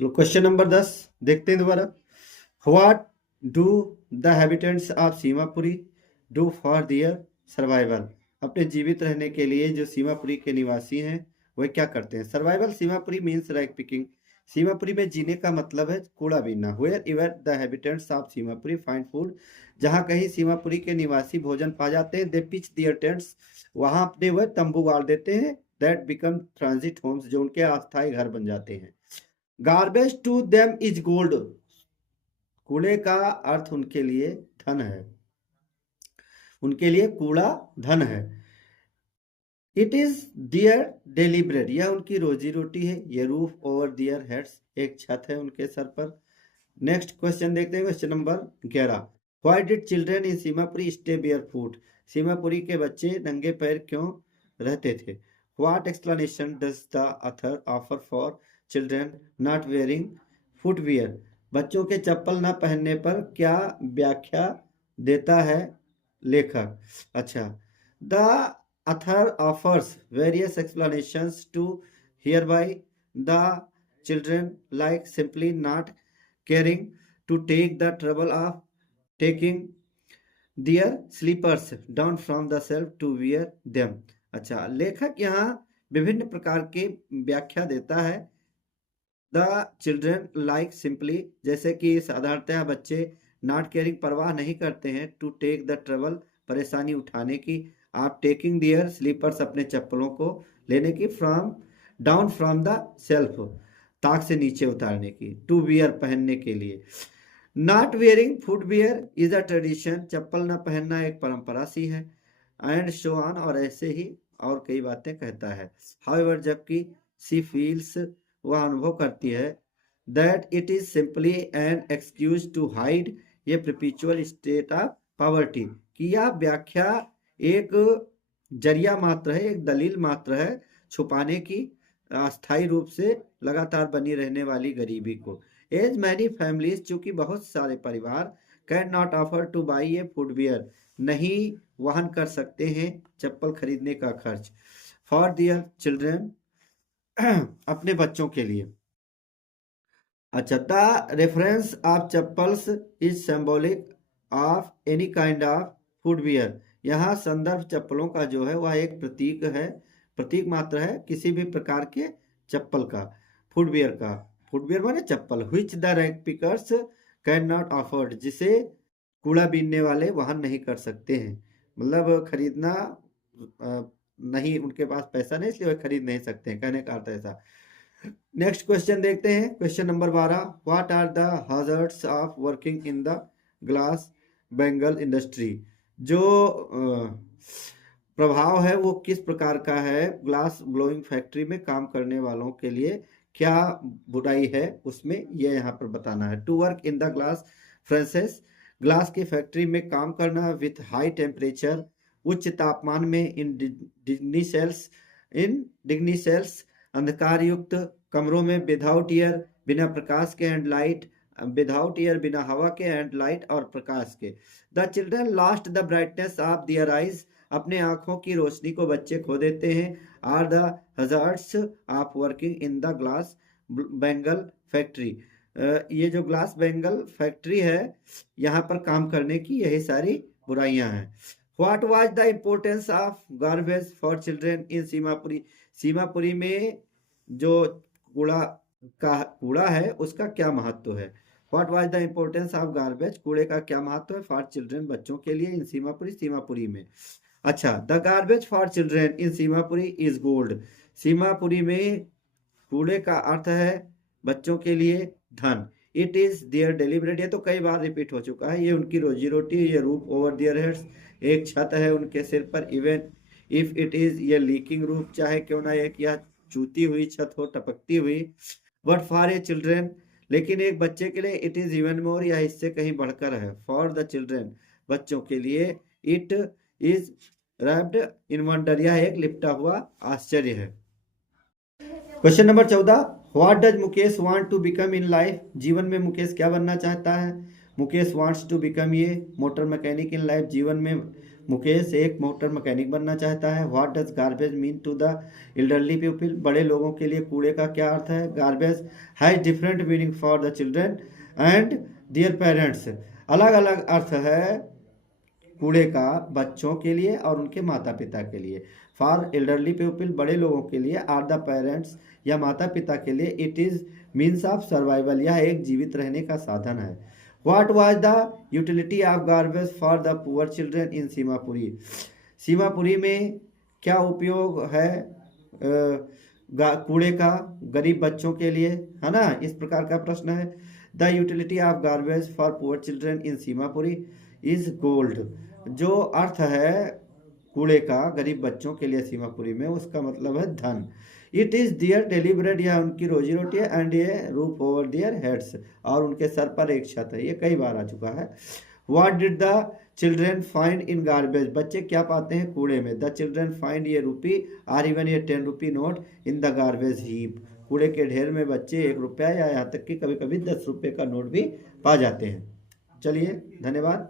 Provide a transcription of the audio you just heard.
चलो question number 10 देखते हैं दोबारा। What do the habitants of Seemapuri do for their survival. अपने जीवित रहने के लिए जो सीमापुरी के निवासी हैं वह क्या करते हैं। Survival Seemapuri means rag picking. Seemapuri में जीने का मतलब है कूड़ा बीनना। Wherever the habitants of Seemapuri find food, जहाँ कहीं सीमापुरी के निवासी भोजन पा जाते हैं, दे पिच दियर टेंट्स, वहां अपने वह तंबू गाड़ देते हैं, दैट बिकम ट्रांजिट होम्स, जो उनके अस्थायी घर बन जाते हैं। Garbage to them is gold, कूड़े का अर्थ उनके लिए धन है, उनके लिए कूड़ा धन है। It is their daily bread, यह उनकी रोजी रोटी है। ये रूफ ओवर दियर हेड्स, एक छत है उनके सर पर। नेक्स्ट क्वेश्चन देखते हैं, question number 11। Why did children in Seemapuri stay barefoot, Seemapuri के बच्चे नंगे पैर क्यों रहते थे। What explanation does the author offer for children not wearing footwear, बच्चों के चप्पल न पहनने पर क्या व्याख्या देता है लेखक। अच्छा, the author offers various explanations to hereby the children like simply not caring to take the trouble of taking their slippers down from the shelf to wear them। अच्छा, लेखक यहाँ विभिन्न प्रकार की व्याख्या देता है। द चिल्ड्रन लाइक सिंपली, जैसे कि साधारणतः बच्चे नॉट केयरिंग, परवाह नहीं करते हैं, टू टेक द ट्रबल, परेशानी उठाने की, आप टेकिंग दियर स्लीपर्स, अपने चप्पलों को लेने की, from down from the self, ताक से नीचे उतारने की, टू वियर, पहनने के लिए। Not wearing footwear is a tradition, चप्पल न पहनना एक परंपरा सी है। एंड शो ऑन, और ऐसे ही और कई बातें कहता है। हाउएवर, जबकि सी फील्स, वह अनुभव करती है, that it is simply an excuse to hide ये परपेचुअल स्टेट ऑफ पॉवर्टी, कि यह व्याख्या एक जरिया मात्र है, एक दलील मात्र है छुपाने की अस्थायी रूप से लगातार बनी रहने वाली गरीबी को। एज मैनी फैमिलीज, चूंकि बहुत सारे परिवार, can not offer two by A footwear, नहीं वहन कर सकते हैं चप्पल खरीदने का खर्च, फॉर दियर चिल्ड्रन, अपने बच्चों के लिए। अच्छा, the reference of chappals is symbolic of any kind of footwear, यहाँ संदर्भ चप्पलों का जो है वह एक प्रतीक है, प्रतीक मात्र है किसी भी प्रकार के चप्पल का, फुटवियर का। फुटवियर माने चप्पल। Which the rag pickers can not afford, जिसे कूड़ा बीनने वाले वहन नहीं कर सकते हैं, मतलब खरीदना नहीं, उनके पास पैसा नहीं, इसलिए वे खरीद नहीं सकते हैं, कहने का अर्थ ऐसा। नेक्स्ट क्वेश्चन देखते हैं, question number 12। What are the hazards of working in the glass bangle industry, जो प्रभाव है वो किस प्रकार का है ग्लास ब्लोइंग फैक्ट्री में काम करने वालों के लिए, क्या बुराई है उसमें, ये यहाँ पर बताना है। To work in the glass furnaces, glass की फैक्ट्री में काम करना, विथ हाई टेम्परेचर, उच्च तापमान में, इन डिग्नी सेल्स, अंधकार युक्त कमरों में, विदाउट एयर, बिना प्रकाश के, एंड लाइट, विदाउट एयर, बिना हवा के, एंड लाइट, और प्रकाश के। The children lost the brightness of their eyes, अपने आंखों की रोशनी को बच्चे खो देते हैं। Are the hazards of working in the glass bangle factory, ये जो ग्लास बेंगल फैक्ट्री है यहाँ पर काम करने की यही सारी बुराइयां हैं। What was the importance of garbage for children in Seemapuri, Seemapuri में जो कूड़ा है उसका क्या महत्व है। What was the importance of garbage, कूड़े का क्या महत्व है, फॉर चिल्ड्रन, बच्चों के लिए, इन सीमापुरी, सीमापुरी में। अच्छा, the garbage for children in Seemapuri is gold, Seemapuri में कूड़े का अर्थ है बच्चों के लिए धन। इट इज देयर डेलिब्रेट, ये तो कई बार रिपीट हो चुका है, ये उनकी रोजी रोटी, ये रूफ ओवर देयर हेड्स, एक छत है उनके सिर पर। इवन इफ इट इज, ये लीकिंग रूफ, चाहे क्यों ना एक यह चूती हुई छत हो, टपकती हुई। बट फॉर ए चिल्ड्रन, लेकिन एक बच्चे के लिए, इट इज इवन मोर, या इससे कहीं बढ़कर है। फॉर द चिल्ड्रन, बच्चों के लिए, it is wrapped in wonder, यह एक लिपटा हुआ आश्चर्य है। Question number 14। What does Mukesh want to become in life, जीवन में मुकेश क्या बनना चाहता है। मुकेश वांट्स टू बिकम ये मोटर मैकेनिक इन लाइफ, जीवन में मुकेश एक मोटर मैकेनिक बनना चाहता है। What does garbage mean to the elderly people, बड़े लोगों के लिए कूड़े का क्या अर्थ है। Garbage has different meaning for the children and their parents, अलग अलग अर्थ है कूड़े का बच्चों के लिए और उनके माता पिता के लिए। फॉर एल्डरली पीपल, बड़े लोगों के लिए, आर द पेरेंट्स या माता पिता के लिए, it is means of survival, यह एक जीवित रहने का साधन है। What was the utility of garbage for the poor children in Seemapuri, Seemapuri में क्या उपयोग है कूड़े का गरीब बच्चों के लिए, है ना, इस प्रकार का प्रश्न है। The utility of garbage for poor children in Seemapuri is gold, जो अर्थ है कूड़े का गरीब बच्चों के लिए सीमापुरी में, उसका मतलब है धन। इट इज दियर डेलीबरेट, यह उनकी रोजी रोटी है, एंड ये रूफ ओवर दियर हेड्स, और उनके सर पर एक छत है, ये कई बार आ चुका है। What did the children find in garbage, बच्चे क्या पाते हैं कूड़े में। द चिल्ड्रेन फाइंड ये रुपी और इवन ये 10 rupee note in the garbage heap, कूड़े के ढेर में बच्चे 1 रुपया या यहाँ तक कि कभी कभी 10 रुपये का नोट भी पा जाते हैं। चलिए, धन्यवाद।